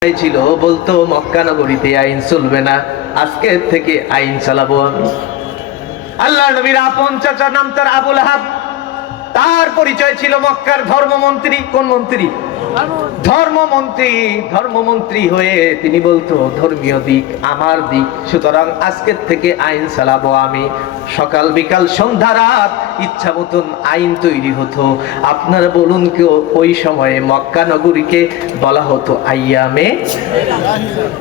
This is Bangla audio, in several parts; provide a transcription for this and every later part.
ছিল বলতো মক্কা নগরীতে আইন চলবে না, আজকে থেকে আইন চালাবো আমি। আল্লাহ নবীর আপন চাচা নাম তার আবুল আহাব, তার পরিচয় ছিল মক্কার ধর্মমন্ত্রী। কোন মন্ত্রী? ধর্মমন্ত্রী হয়ে তিনি বলতো ধর্মীয় দিক আমার দিক, সুতরাং আজকের থেকে আইন চালাবো আমি। সকাল বিকাল সন্ধ্যা রাত ইচ্ছা মতন আইন তৈরি হতো। আপনারা বলুন কেউ ওই সময়ে মক্কা নগরীকে বলা হতো আইয়ামে,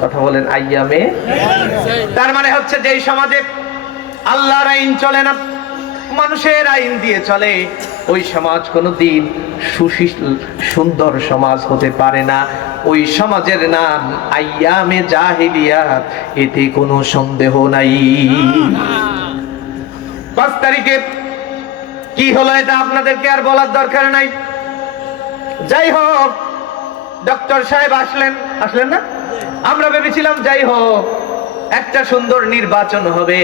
কথা বলেন আইয়ামে। তার মানে হচ্ছে যে সমাজে আল্লাহর আইন চলে না, মানুষের আইন দিয়ে চলে, ওই সমাজ কোনোদিন সুশীল সুন্দর সমাজ হতে পারে না। ওই সমাজের নাম আইয়ামে জাহিলিয়াত, এতে কোনো সন্দেহ নাই। 5 তারিখে কি হলো এটা আপনাদেরকে আর বলার দরকার নাই। যাই হোক, ডক্টর সাহেব আসলেন না? আমরা ভেবেছিলাম যাই হোক একটা সুন্দর নির্বাচন হবে,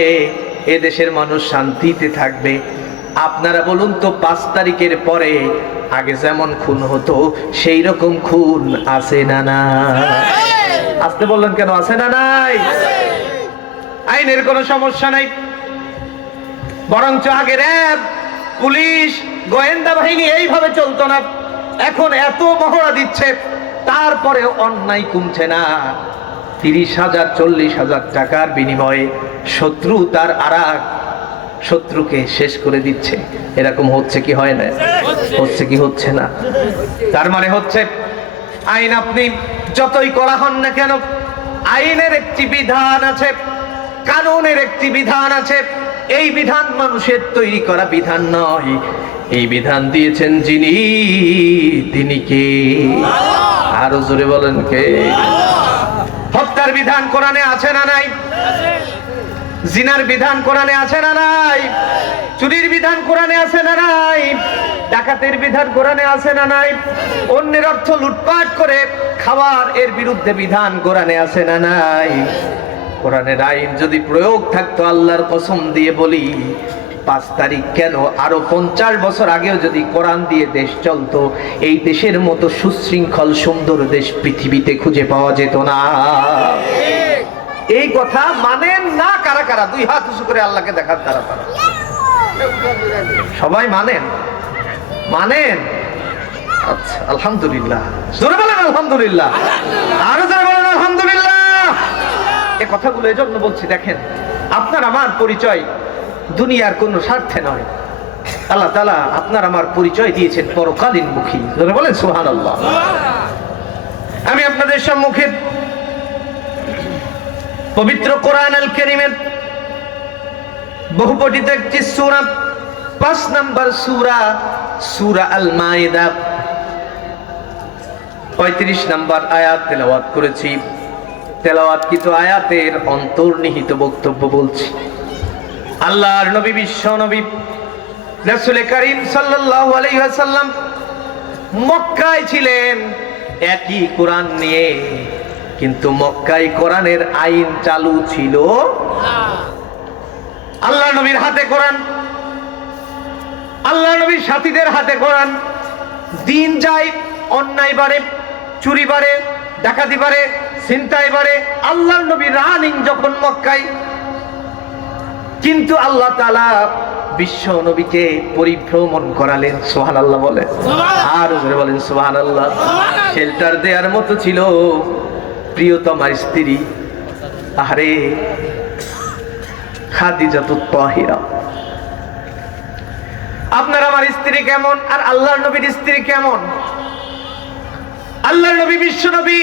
এদেশের মানুষ শান্তিতে থাকবে। আপনারা বলুন তো 5 তারিখের পরে আগে যেমন খুন হতো সেই রকম খুন আছে না না? আসতে বললেন কেন? আছে না নাই? আইনের কোনো সমস্যা নাই, বরঞ্চ আগে র্যাব, পুলিশ, গোয়েন্দা বাহিনী এইভাবে চলতো না। এখন এত মহড়া দিচ্ছে, তারপরে অন্যায় কমছে না। 30,000 40,000 টাকার বিনিময়ে শত্রু তার আরেক শত্রুকে শেষ করে দিচ্ছে। এরকম হচ্ছে কি হয় না? হচ্ছে কি হচ্ছে না? তার মানে হচ্ছে আইন আপনি যতই করা হন না কেন, আইনের একটি বিধান আছে, কানুনের একটি বিধান আছে। এই বিধান মানুষের তৈরি করা বিধান নয়, এই বিধান দিয়েছেন যিনি, তিনি কে? আরো জোরে বলেন কে? হত্যার বিধান কোরআনে আছে না নাই? জিনার বিধান কোরআনে আছে না নাই? চুরির বিধান কোরআনে আছে না নাই? ডাকাতের বিধান কোরআনে আছে না নাই? অন্যের অর্থ লুটপাট করে খাওয়ার এর বিরুদ্ধে বিধান কোরআনে আছে না নাই? কোরআনের আইন যদি প্রয়োগ থাকতো, আল্লাহর কসম দিয়ে বলি 5 তারিখ কেন, আরো 50 বছর আগেও যদি কোরআন দিয়ে দেশ চলতো, এই দেশের মতো সুশৃঙ্খল সুন্দর দেশ পৃথিবীতে খুঁজে পাওয়া যেত না। এই কথা মানেন না কারা কারা? 2 হাত উঁচু করে আল্লাহকে দেখার তারা তারা সবাই মানেন? মানেন? আচ্ছা, আলহামদুলিল্লাহ। জোরে বলেন আলহামদুলিল্লাহ। আরো জোরে বলেন আলহামদুলিল্লাহ। এই কথাগুলো এজন্য বলছি, দেখেন আপনার আমার পরিচয় দুনিয়ার কোনো স্বার্থে নয়। আল্লাহ তাআলা আপনার আমার পরিচয় দিয়েছেন পরকালীন মুখী। জোরে বলেন সুবহানাল্লাহ। আমি আপনাদের সম্মুখে পবিত্র কোরআন আল কারীমের বহু পঠিত একটি সূরা, 5 নম্বর সূরা, সূরা আল মাইদা 35 নম্বর আয়াত তেলাওয়াত করেছি। তেলাওয়াতকৃত আয়াতের অন্তর্নিহিত বক্তব্য বলছি। আল্লাহর নবী, বিশ্ব নবী রাসূল করিম সাল্লাল্লাহু আলাইহি ওয়াসাল্লাম মক্কায় ছিলেন একই কোরআন নিয়ে, কিন্তু মক্কায় কোরআনের আইন চালু ছিল না। আল্লাহ নবীর হাতে কোরআন, আল্লাহ নবীর সাথীদের হাতে কোরআন। দিন যায়, অন্যায় বাড়ে, চুরি বাড়ে, ডাকাতি বাড়ে, ছিনতাই বাড়ে। আল্লাহ নবী রানিং যখন মক্কায়, কিন্তু আল্লাহ তাআলা বিশ্ব নবীকে পরিভ্রমণ করালেন। সুবহানাল্লাহ বলে, আর জোরে বলেন সুবহানাল্লাহ। শেল্টার দেওয়ার মতো ছিল প্রিয়তমার স্ত্রী, আরে খাদিজাতুত তাহিরা। আপনার আমার স্ত্রী কেমন আর আল্লাহর নবীর স্ত্রী কেমন? আল্লাহর নবী, বিশ্ব নবী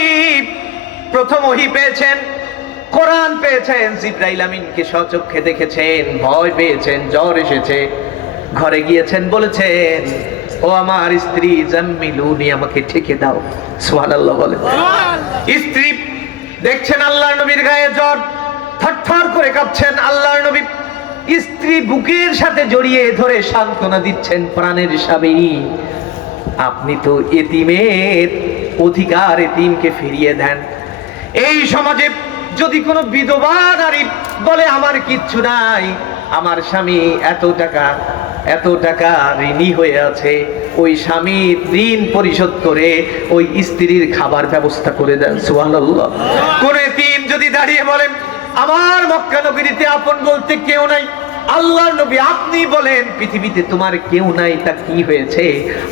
প্রথম ওহী পেয়েছেন, কোরআন পেয়েছেন, জিবরাইল আমিনকে স্বচক্ষে দেখেছেন, ভয় পেয়েছেন, জ্বর এসেছে, ঘরে গিয়েছেন, বলেছেন ও আমার স্ত্রী জাম্মিলুনি, আমাকে ঠেকে দাও। সুবহানাল্লাহ বলে। স্ত্রী দেখছেন আল্লাহর নবীর গায়ে জ্বর, থরথর করে কাঁপছেন। আল্লাহর নবী স্ত্রী বুকের সাথে জড়িয়ে ধরে সান্ত্বনা দিচ্ছেন, প্রাণের স্বামী আপনি তো এতিমের অধিকার, এতিমকে ফিরিয়ে দেন। এই সমাজে যদি কোনো বিধবা নারী বলে আমার কিচ্ছু নাই, আমার স্বামী এত টাকা এত টাকা ঋণী হয়ে আছে, ওই স্বামীর ঋণ পরিশোধ করে ওই স্ত্রীর খাবার ব্যবস্থা করে দেন। সুবহানাল্লাহ। কোন এতিম যদি দাঁড়িয়ে বলেন আমার মক্কা নগরীতে আপন বলতে কেউ নাই, আল্লাহর নবী আপনি বলেন পৃথিবীতে তোমার কেউ নাই, তা কি হয়েছে?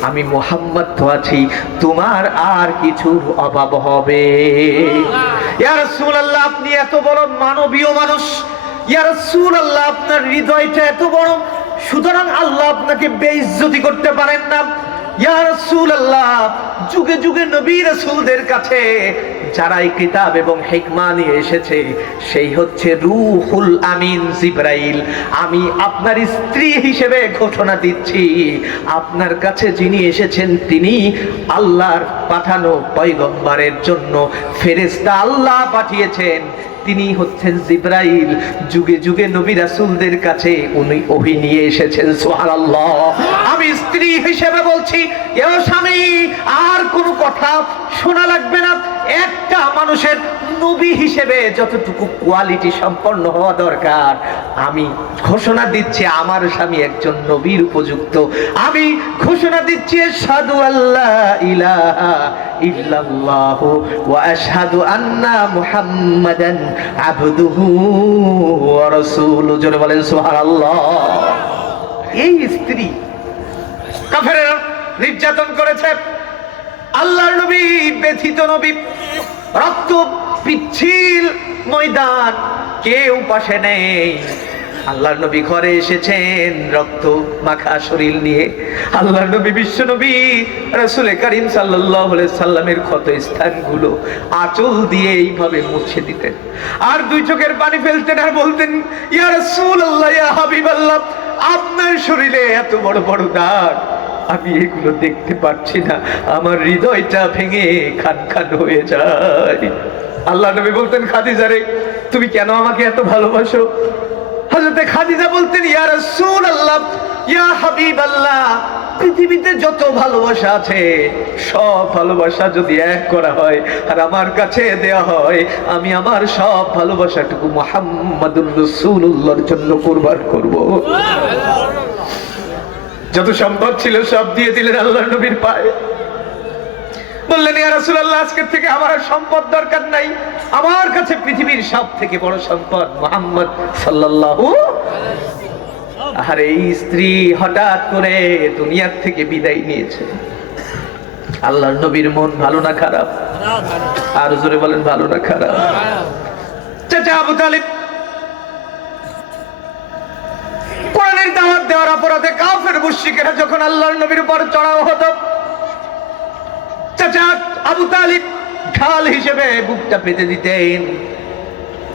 আমি মুহাম্মদ তো আছি, তোমার আর কিছুর অভাব হবে? ইয়া রাসূলুল্লাহ, আপনি এত বড় মানবীয় মানুষ, ইয়া রাসূলুল্লাহ আপনার হৃদয়টা এত বড়, সুতরাং আল্লাহ আপনাকে বেইজ্জতি করতে পারেন না। ইয়া রাসূলুল্লাহ, যুগে যুগে নবী রাসূলদের কাছে যারা এই কিতাব এবং হিকমা নিয়ে এসেছে সেই হচ্ছে রূহুল আমিন জিবরাইল। আমি আপনার স্ত্রী হিসেবে ঘোষণা দিচ্ছি, আপনার কাছে যিনি এসেছেন তিনি আল্লাহর পাঠানো পয়গম্বরের জন্য ফেরেশতা আল্লাহ পাঠিয়েছেন, তিনি হচ্ছেন জিবরাইল। যুগে যুগে নবী রাসূলদের কাছে উনি ওহী নিয়ে এসেছেন। সুবহানাল্লাহ। আমি স্ত্রী হিসেবে বলছি, এ স্বামী আর কোনো কথা শোনা লাগবে না। একটা মানুষের নবী হিসেবে যতটুকু কোয়ালিটি সম্পন্ন হওয়া দরকার, আমি ঘোষণা দিচ্ছি আমার স্বামী একজন নবীর উপযুক্ত। আমি ঘোষণা দিচ্ছি আশহাদু আল্লা ইলাহা ইল্লাল্লাহু ওয়া আশহাদু আন্না মুহাম্মাদান আবদুহু ওয়া রাসূলুহু। জোরে বলেন সুবহানাল্লাহ। এই স্ত্রী কাফেররা নির্যাতন করেছে, আল্লাহর নবী ব্যথিত নবী, রক্ত পিচ্ছিল ময়দান, কেউ পাশে নেই। আল্লাহর নবী ঘরে এসেছেন রক্ত মাখা শরীর নিয়ে। আল্লাহর নবী বিশ্ব নবী রাসূল করিম সাল্লাল্লাহু আলাইহি সাল্লামের ক্ষত স্থানগুলো আঁচল দিয়ে এইভাবে মুছে দিতেন, আর দুই চোখের পানি ফেলতেন আর বলতেন, ইয়া রাসূলুল্লাহ, ইয়া হাবিবাল্লাহ, আপনার শরীরে এত বড় বড় দাগ, আমি এগুলো দেখতে পাচ্ছি না, আমার হৃদয়টা ভেঙে খান খান হয়ে যায়। আল্লাহ নবী বলতেন, খাদিজা রে, তুমি কেন আমাকে এত ভালোবাসো? হযরতে খাদিজা বলতেন, ইয়া রাসূলুল্লাহ, ইয়া হাবিবাল্লাহ, পৃথিবীতে যত ভালোবাসা আছে সব ভালোবাসা যদি এক করা হয় আর আমার কাছে দেয়া হয়, আমি আমার সব ভালোবাসাটুকু মুহাম্মাদুর রাসূলুল্লাহর জন্য কুরবান করব। যত সম্পদ ছিল সব দিয়ে দিলেন আল্লাহর নবীর পায়ে। বললেন, ইয়া রাসূলুল্লাহ, আজকে থেকে আমার সম্পদ দরকার নাই, আমার কাছে পৃথিবীর সব থেকে বড় সম্পদ মুহাম্মদ সাল্লাল্লাহু। আর এই স্ত্রী হঠাৎ করে দুনিয়ার থেকে বিদায় নিয়েছে। আল্লাহর নবীর মন ভালো না খারাপ? আর জোরে বলেন, ভালো না খারাপ? চাচা আবু তালিব কোরআনের দাওয়াত দেওয়ার অপরাধে কাফের মুশরিকেরা যখন আল্লাহর নবীর উপর চড়াও হতো, চাচা আবু তালিব ঢাল হিসেবে বুকটা পেতে দিতেন।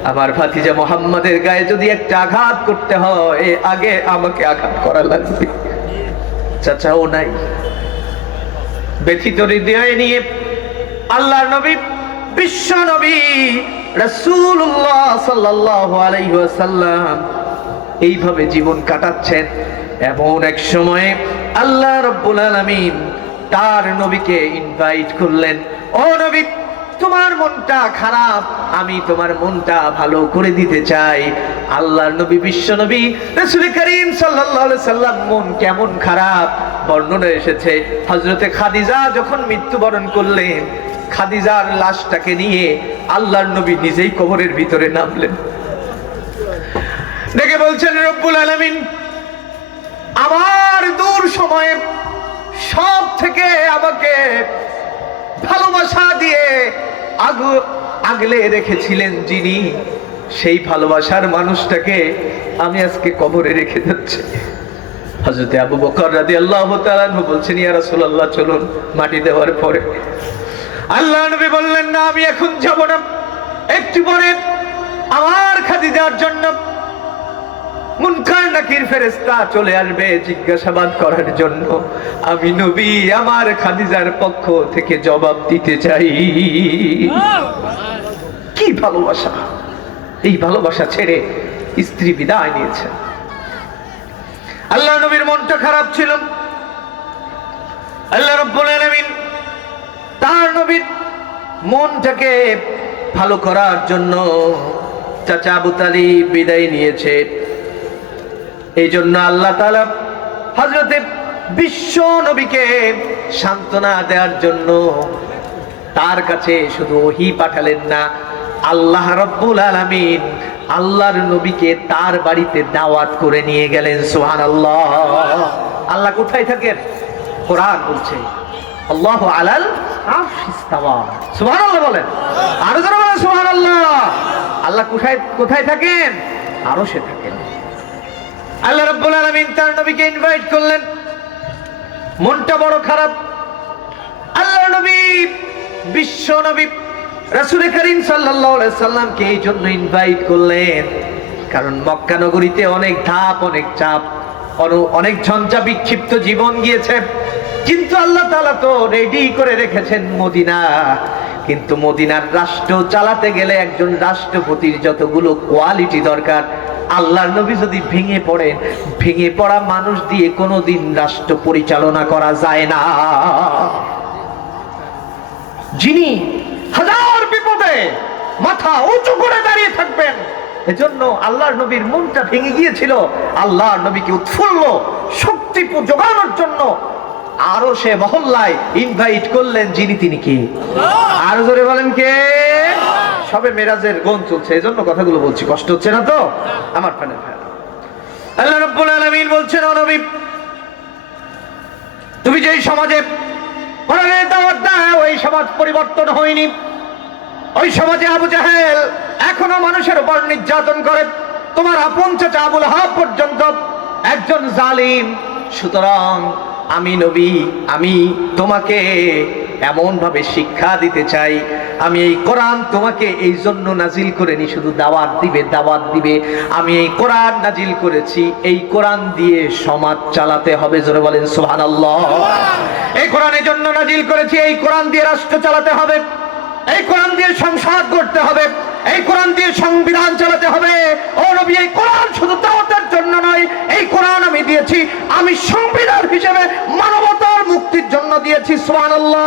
আমার ভাতিজা মুহাম্মাদের গায়ে যদি একটা আঘাত করতে হয়, আগে আমাকে আঘাত করা লাগবে। চাচাও নাই। ব্যথিত হৃদয় নিয়ে আল্লাহর নবী বিশ্ব নবী রাসূলুল্লাহ সাল্লাল্লাহু আলাইহি ওয়াসাল্লাম এইভাবে জীবন কাটাচ্ছেন। এমন এক সময়ে আল্লাহ রাব্বুল আলামিন তার নবীকে ইনভাইট করলেন, ও নবী, তোমার মনটা খারাপ, আমি তোমার মনটা ভালো করে দিতে চাই। আল্লাহর নবী বিশ্ব নবী রাসূল করিম সাল্লাল্লাহু আলাইহি সাল্লাম মন কেমন খারাপ বর্ণনা এসেছে। হযরতে খাদিজা যখন মৃত্যুবরণ করলেন, খাদিজার লাশটাকে নিয়ে আল্লাহর নবী নিজেই কবরের ভিতরে নামলেন। দেখে বলছেন, রব্বুল আলামিন আমার দূর সময়ে সব থেকে আমাকে ভালোবাসা দিয়ে আগলে রেখেছিলেন যিনি, সেই ভালোবাসার মানুষটাকে আমি আজকে কবরে রেখে যাচ্ছি। হযরতে আবু বকর রাদিয়াল্লাহু তাআলা আনহু বলছেন, ইয়া রাসূলুল্লাহ, চলুন। মাটি দেওয়ার পরে আল্লাহর নবী বললেন, না, আমি এখন যাব না, একটু পরে আমার খাদিজার জন্য মুনকার নাকির ফেরেশতা চলে আসবে জিজ্ঞাসাবাদ করার জন্য। আমি নবী আমার খাদিজার পক্ষ থেকে জবাব দিতে চাই। কি ভালোবাসা! এই ভালোবাসা ছেড়ে স্ত্রী বিদায় নিয়েছেন। আল্লাহ নবীর মনটা খারাপ ছিল। আল্লাহ রাব্বুল আলামিন তার নবীর মনটাকে ভালো করার জন্য চাচা আবু তালিব বিদায় নিয়েছে। এই জন্য আল্লাহ তাআলা হযরতে বিশ্ব নবীকে সান্ত্বনা দেওয়ার জন্য তার কাছে শুধু ওহী পাঠালেন না, আল্লাহ রাব্বুল আলামিন আল্লাহর নবীকে তার বাড়িতে দাওয়াত করে নিয়ে গেলেন। সুবহানাল্লাহ। আল্লাহ কোথায় থাকেন? কোরআন বলছে আল্লাহু আলাল আরশি ইস্তাওয়া। সুবহানাল্লাহ বলেন, আরো জোরে বলেন সুবহানাল্লাহ। আল্লাহ কোথায় থাকেন? আরশে থাকেন। আল্লাহ রাব্বুল আলামিন তার নবীকে ইনভাইট করলেন। মনটা বড় খারাপ। আল্লাহর নবী বিশ্ব নবী রাসূল করিম সাল্লাল্লাহু আলাইহি সাল্লামকে এই জন্য ইনভাইট করলেন, কারণ মক্কা নগরীতে অনেক ধাপ, অনেক চাপ, অনেক ঝঞ্ঝা বিক্ষিপ্ত জীবন গিয়েছে, কিন্তু আল্লাহ তাআলা তো রেডি করে রেখেছেন মদিনা। কিন্তু মদিনার রাষ্ট্র চালাতে গেলে একজন রাষ্ট্রপতির যতগুলো কোয়ালিটি দরকার, আল্লাহর নবী যদি ভেঙে পড়েন, ভেঙে পড়া মানুষ দিয়ে কোনোদিন রাষ্ট্র পরিচালনা করা যায় না। যিনি হাজার বিপদে মাথা উঁচু করে দাঁড়িয়ে থাকবেন, এজন্য আল্লাহর নবীর মনটা ভেঙে গিয়েছিল। আল্লাহর নবীকে উৎফুল্ল শক্তি যোগানোর জন্য আরো সে মহল্লায় ইনভাইট করলেন, যিনি তিনি কে? আরো জোরে বলেন কে? সবে মেরাজের গান চলছে, এজন্য কথাগুলো বলছি, কষ্ট হচ্ছে না তো আমার? প্রাণের ভাই, আল্লাহ রাব্বুল আলামিন বলছেন, ও নবী, তুমি যেই সমাজে কোরআনের দাওয়াত দাও, ওই সমাজ পরিবর্তন হয়নি। ওই সমাজে আবু জাহেল এখনো মানুষের উপর নির্যাতন করে, তোমার আপন চাচা আবুল আহাব পর্যন্ত একজন জালিম। সুতরাং আমি নবী, আমি তোমাকে এমন ভাবে শিক্ষা দিতে চাই, আমি এই কোরআন তোমাকে এই জন্য নাজিল করিনি শুধু দাওয়াত দিবে। আমি এই কোরআন নাজিল করেছি, এই কোরআন দিয়ে সমাজ চালাতে হবে। জোরে বলেন সুবহানাল্লাহ। এই কোরআনের জন্য নাজিল করেছি, এই কোরআন দিয়ে রাষ্ট্র চালাতে হবে, এই কোরআন দিয়ে সংসদ করতে হবে, এই কোরআন দিয়ে সংবিধান চালাতে হবে। ও নবী, এই কোরআন শুধু দাওয়াতের জন্য নয়, এই কোরআন আমি দিয়েছি, আমি সংবিধান হিসেবে মানবতার মুক্তির জন্য দিয়েছি। সুবহানাল্লাহ।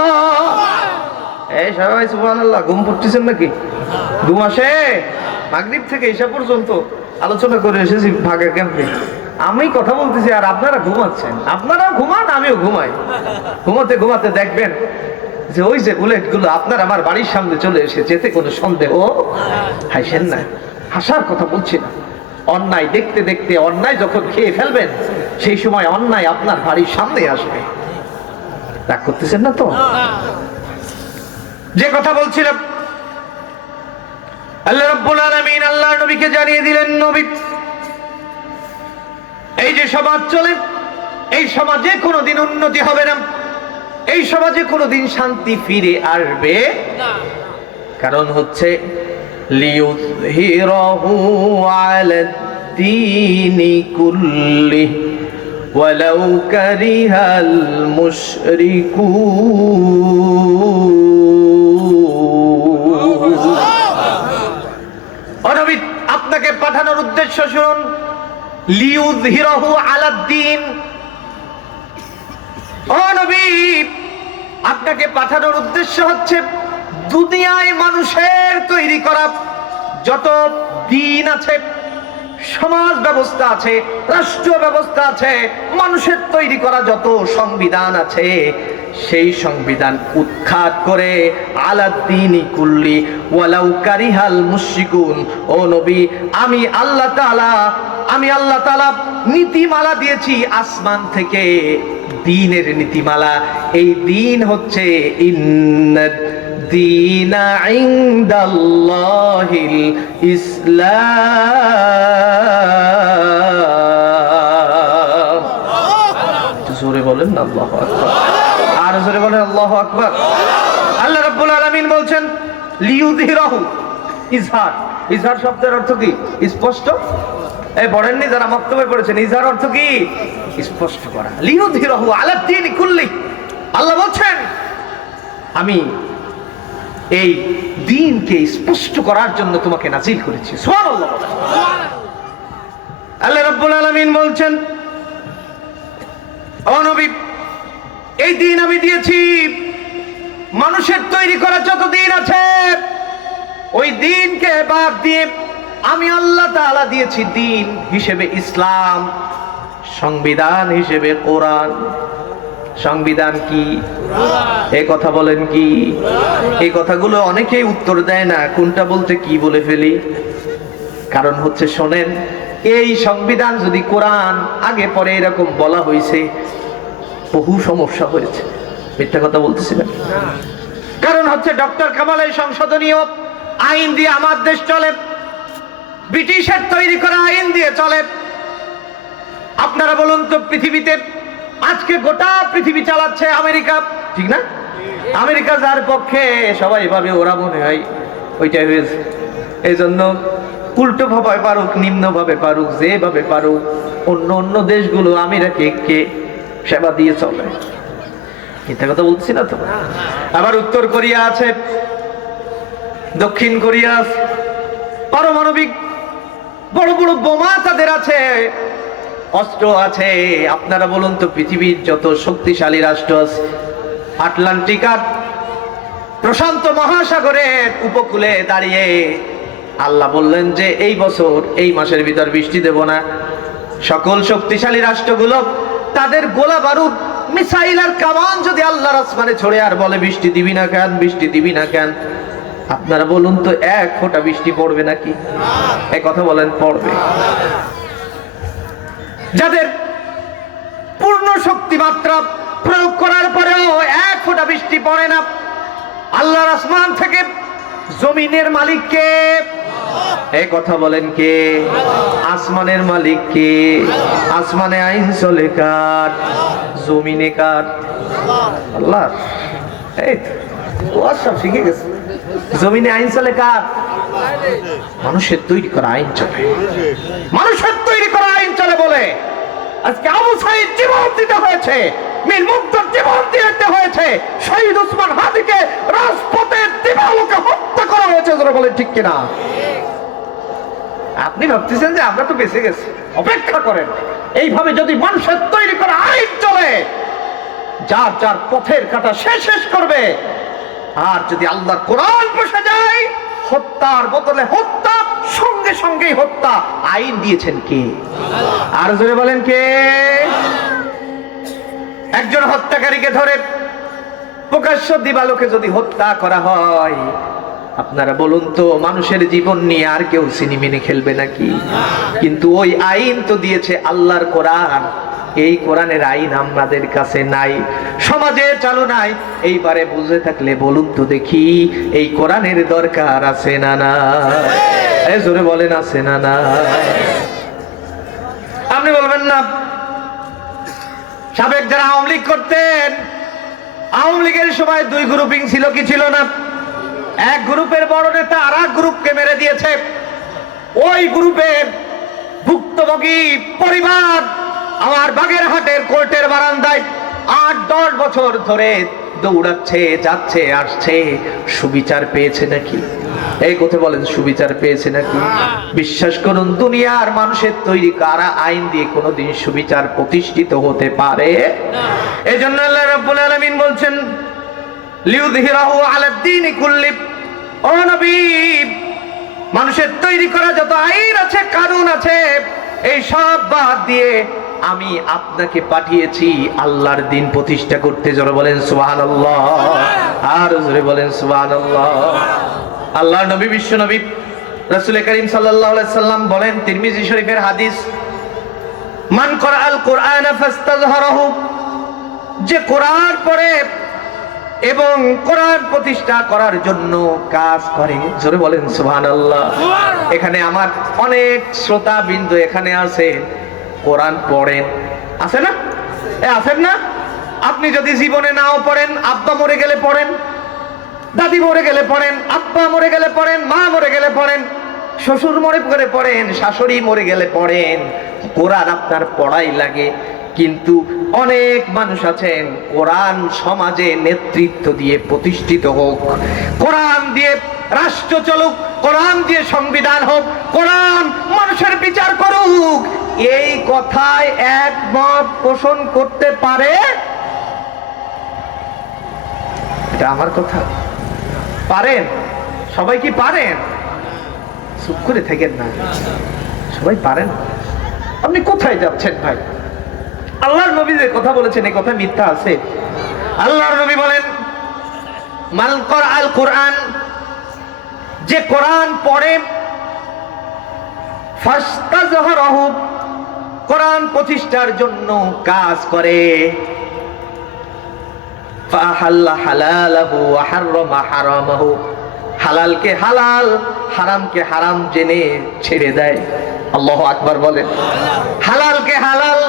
এই সবাই সুবহানাল্লাহ। ঘুম পড়তেছেন নাকি? ঘুম আসে? মাগরিব থেকে ঈশা পর্যন্ত আলোচনা করে এসেছি ভাগা ক্যাম্পে। আমি কথা বলতেছি আর আপনারা ঘুমাচ্ছেন। আপনারাও ঘুমান, আমিও ঘুমাই। ঘুমাতে ঘুমাতে দেখবেন যে ওই যে বুলেট গুলো আপনার আমার বাড়ির সামনে চলে এসেছে, এতে কোনো সন্দেহ হাসেন না। হাসার কথা বলছি না। অন্যায় দেখতে দেখতে অন্যায় যখন খেয়ে ফেলবেন, সেই সময় অন্যায় আপনার বাড়ির সামনে আসবে। রাগ করতেছেন না তো? যে কথা বলছিলাম, আল্লাহ রাব্বুল আলামিন আল্লাহর নবীকে জানিয়ে দিলেন, নবী, এই যে সমাজ চলে, এই সমাজে কোনোদিন উন্নতি হবে না, এই সমাজে কোনোদিন শান্তি ফিরে আসবে না। কারণ হচ্ছে লিয়ুযহিরাহু আলাদ-দীনি কুল্লিহি ওয়ালাউ কারিহাল মুশরিকুন। ও নবী, আপনাকে পাঠানোর উদ্দেশ্য শুনুন, লিয়ুযহিরাহু আলাদ-দীন। ও নবী, আপনাকে পাঠানোর উদ্দেশ্য হচ্ছে দুনিয়ায় মানুষের তৈরি করা যত দিন আছে, সমাজ ব্যবস্থা আছে, রাষ্ট্র ব্যবস্থা আছে, মানুষের তৈরি করা যত সংবিধান আছে, সেই সংবিধান উৎখাত করে আলাদ-দীনি কুল্লি ওয়ালাউ কারিহাল মুশরিকুন। ও নবী, আমি আল্লাহ তাআলা নীতিমালা দিয়েছি আসমান থেকে, দ্বীনের নীতিমালা। এই দ্বীন হচ্ছে ইন্নাদ দীনা ইনদাল্লাহিল ইসলাম। জোরে বলেন না আল্লাহু আকবার। আর জোরে বলেন আল্লাহু আকবার। আল্লাহ রাব্বুল আলামিন বলছেন লিয়ুযহিরাহু, ইজহার। ইজহার শব্দের অর্থ কি? স্পষ্ট। এই পড়েননি যারা মক্তবে পড়েছেন, ইজহার অর্থ কি? স্পষ্ট করা। লিয়ুযহিরাহু আলাদ-দীনি কুল্লি। আল্লাহ বলছেন আমি এই দ্বীনকে স্পষ্ট করার জন্য তোমাকে নাজিল করেছি। সুবহানাল্লাহ। আল্লাহ রাব্বুল আলামিন বলছেন, ও নবী, এই দ্বীন আমি দিয়েছি, মানুষের তৈরি করা যত দ্বীন আছে, ওই দ্বীনকে বাদ দিয়ে আমি আল্লাহ তাআলা দিয়েছি দ্বীন হিসেবে ইসলাম। সংবিধান হিসেবে কোরআন। সংবিধান কি? এই কথা বলেন কি? এই কথাগুলো অনেকেই উত্তর দেয় না, কোনটা বলতে কি বলে ফেলি। কারণ হচ্ছে, শোনেন, এই সংবিধান যদি কোরআন আগে পরে এরকম বলা হয়েছে, বহু সমস্যা হয়েছে। মিথ্যা কথা বলতেছিলেন। কারণ হচ্ছে, ডক্টর কামালের সংশোধনীয় আইন দিয়ে আমার দেশ চলে, ব্রিটিশের তৈরি করা আইন দিয়ে চলে। আপনারা বলুন তো, পৃথিবীতে আজকে গোটা পৃথিবী চালাচ্ছে আমেরিকা, ঠিক না? আমেরিকা যার পক্ষে সবাই ভাবে ওরা মনে হয় ওইটাই হয়েছে। এই জন্য উল্টো ভাবে পারুক, নিম্ন ভাবে পারুক, যেভাবে পারুক, অন্য অন্য দেশগুলো আমেরিকাকে সেবা দিয়ে চলে। মিথ্যা কথা বলছি না তো? আবার উত্তর কোরিয়া আছে, দক্ষিণ কোরিয়া আছে, পারমাণবিক বড় বড় বোমা তাদের আছে, অস্ত্র আছে। আপনারা বলুন তো, পৃথিবীর যত শক্তিশালী রাষ্ট্র আছে, আটলান্টিক আর প্রশান্ত মহাসাগরের উপকূলে দাঁড়িয়ে আল্লাহ বললেন যে এই বছর এই মাসের ভিতর বৃষ্টি দেব না। সকল শক্তিশালী রাষ্ট্রগুলো তাদের গোলা বারুদ, মিসাইল আর কামান যদি আল্লাহর আসমানে ছড়ে আর বলে বৃষ্টি দিবি না কেন, বৃষ্টি দিবি না কেন, আপনারা বলুন তো, এক ফোঁটা বৃষ্টি পড়বে নাকি? এই কথা বলেন, পড়বে? যাদের পূর্ণ শক্তি মাত্রা প্রয়োগ করার পরেও এক ফোঁটা বৃষ্টি পড়ে না, আল্লাহর আসমান থেকে জমিনের মালিক কে? এই কথা বলেন, কে? আসমানের মালিক কে? আসমানে আইন চলে কার? জমিনে কার? আল্লাহ। এই তো ও সব শিখে গেছে। জমিনে আইন চলে কার? মানুষের তৈরি করা আইন চলে। মানুষের তৈরি করা আইন চলে বলে আজকে আবু সাঈদ জীবন দিতে হয়েছে, মীর মুগ্ধর জীবন দিতে হয়েছে, শহীদ ওসমান হাদিকে রাজপথে দিবালোকে হত্যা করা হয়েছে। যারা বলেন ঠিক কিনা? আপনি ভাবতেছেন যে আমরা তো বেঁচে গেছি, অপেক্ষা করেন। এইভাবে যদি মানুষের তৈরি করা আইন চলে, যার যার পথের কাটা শেষ করবে। আর যদি আল্লাহর কোরআন বসে যায়, হত্যার বদলে হত্যা, সঙ্গে সঙ্গেই হত্যা আইন দিয়েছেন কে? আর জোরে বলেন, কে? একজন হত্যাকারীকে ধরে প্রকাশ্য দিবালোকে যদি হত্যা করা হয়, আপনারা বলুন তো, মানুষের জীবন নিয়ে আর কেউ সিনেমিনে খেলবে নাকি? কিন্তু ওই আইন তো দিয়েছে আল্লাহর কোরআন। এই কোরআনের আইন আমাদের কাছে নাই, সমাজে চালু নাই। এইবারে বুঝে থাকলে বলুন তো দেখি, এই কোরআনের দরকার আছে না না? জোরে বলেন, আছে না না? আপনি বলবেন না, সাবেক যারা আওয়ামী লীগ করতেন, আওয়ামী লীগের সময় দুই গ্রুপিং ছিল কি ছিল না? এক গ্রুপের বড় নেতা আর এক গ্রুপকে মেরে দিয়েছে। ওই গ্রুপের ভুক্তভোগী পরিবার আমার বাগেরহাটের কোর্টের বারান্দায় 8-10 বছর ধরে দৌড়াচ্ছে, যাচ্ছে, আসছে। সুবিচার পেয়েছে নাকি? এই কথা বলেন, সুবিচার পেয়েছে নাকি? বিশ্বাস করুন, দুনিয়ার মানুষের তৈরি করা আইন দিয়ে কোনোদিন সুবিচার প্রতিষ্ঠিত হতে পারে না। এজন্য আল্লাহ রাব্বুল আলামিন বলছেন, লিউযহিরাহু আলাদ-দীনি কুল্লি। ও নবী, মানুষের তৈরি করা যত আইন আছে, কানুন আছে, এই সব বাদ দিয়ে আমি আপনাকে পাঠিয়েছি আল্লাহর দ্বীন প্রতিষ্ঠা করতে। জোরে বলেন সুবহানাল্লাহ, আর জোরে বলেন সুবহানাল্লাহ। আল্লাহর নবী, বিশ্ব নবী রাসূল করিম সাল্লাল্লাহু আলাইহি সাল্লাম বলেন, তিরমিজি শরীফের হাদিস, মান ক্বরাআল কুরআন ফাস্তাযহারাহু, যে কোরআন পড়ে এবং কোরআন প্রতিষ্ঠা করার জন্য কাজ করে। জোরে বলেন সুবহানাল্লাহ। এখানে আমার অনেক শ্রোতা বিন্দু এখানে আছে, কোরআন পড়েন, আছে না? আছেন না? আপনি যদি জীবনে নাও পড়েন, আব্বা মরে গেলে পড়েন, দাদি মরে গেলে পড়েন, আব্বা মরে গেলে পড়েন, মা মরে গেলে পড়েন, শ্বশুর মরে গেলে পড়েন, শাশুড়ি মরে গেলে পড়েন, কোরআন আপনার পড়াই লাগে। কিন্তু অনেক মানুষ আছেন, কোরআন সমাজে নেতৃত্ব দিয়ে প্রতিষ্ঠিত হোক, কোরআন দিয়ে রাষ্ট্র চলুক, কোরআন দিয়ে সংবিধান হোক, কোরআন মানুষের বিচার করুক, এই কথায় একমত পোষণ করতে পারে? এটা আমার কথা। পারেন? সবাই কি পারেন? চুপ করে থাকেন না, সবাই পারেন। আপনি কোথায় যাচ্ছেন ভাই? আল্লাহর নবী যে কথা বলেছেন এই কথা মিথ্যা আছে? আল্লাহর নবী বলেন মান ক্বরাআল কুরআন, যে কোরআন পড়ে, ফাস্তাযহারাহু, কোরআন প্রতিষ্ঠার জন্য কাজ করে, ফাহাল্লা হালালাহু ওয়া হাররামা হারামাহু, হালালকে হালাল হারামকে হারাম জেনে ছেড়ে দেয়। আল্লাহু আকবার বলেন। হালালকে হালাল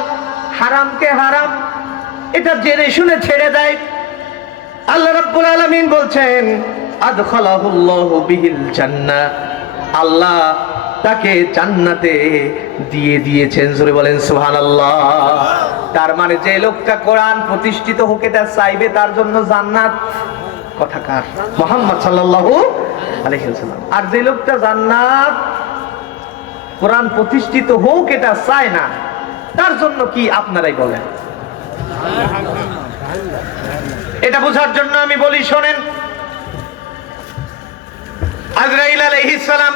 হারামকে হারাম এটা জেনে শুনে ছেড়ে দেয়। আল্লাহ রাব্বুল আলামিন বলছেন আদখালাহুল্লাহু বিহিল জান্নাহ, আল্লাহ তাকে জান্নাতে দিয়ে দিয়েছেন। জোরে বলেন সুবহানাল্লাহ। তার মানে যে লোকটা কোরআন প্রতিষ্ঠিত হোক এটা চাইবে তার জন্য জান্নাত। কথাকার মুহাম্মদ সাল্লাল্লাহু আলাইহি ওয়াসাল্লাম। আর যে লোকটা জান্নাত কোরআন প্রতিষ্ঠিত হোক এটা চায় না তার জন্য কি আপনারাই বলেন। এটা বোঝার জন্য আমি বলি শোনেন, আজরাইল আলাইহিস সালাম